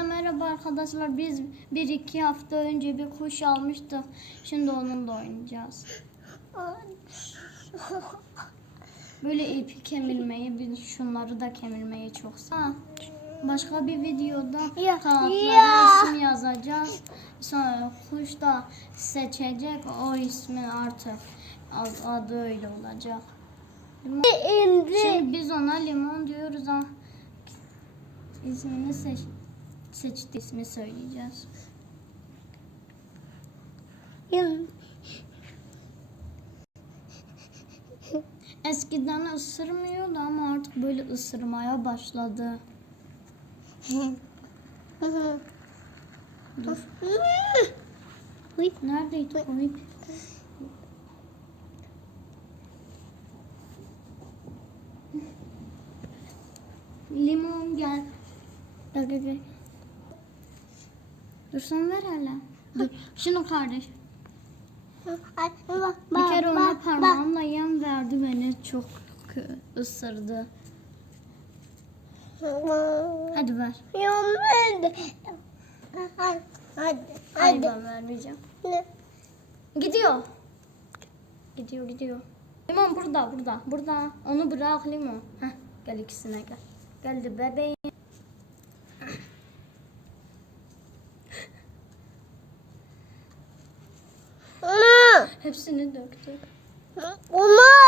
Hepinize merhaba arkadaşlar. Biz bir iki hafta önce bir kuş almıştık. Şimdi onunla oynayacağız. Böyle ipi kemirmeyi, bir şunları da kemirmeyi çok seviyorum. Başka bir videoda Ya, kağıtlara ya. isim yazacağız. Sonra kuş da seçecek. O ismin artık ad- adı öyle olacak. Şimdi biz ona limon diyoruz ama ismini seç seçti ismi söyleyeceğiz. Eskiden ısırmıyordu ama artık böyle ısırmaya başladı. Dur. Neredeydi o ip? Limon gel. Gel gel gel. Dur sen ver hala. Dur. Şunu kardeş. Bir kere ona parmağımla yem verdi beni çok ısırdı. Hadi ver. Hadi. Hayır Hadi. ben vermeyeceğim. Gidiyor. Gidiyor gidiyor. Limon burada burada burada. Onu bırak limon. Heh, gel ikisine gel. Geldi bebeğim. Hepsini. La aşağı.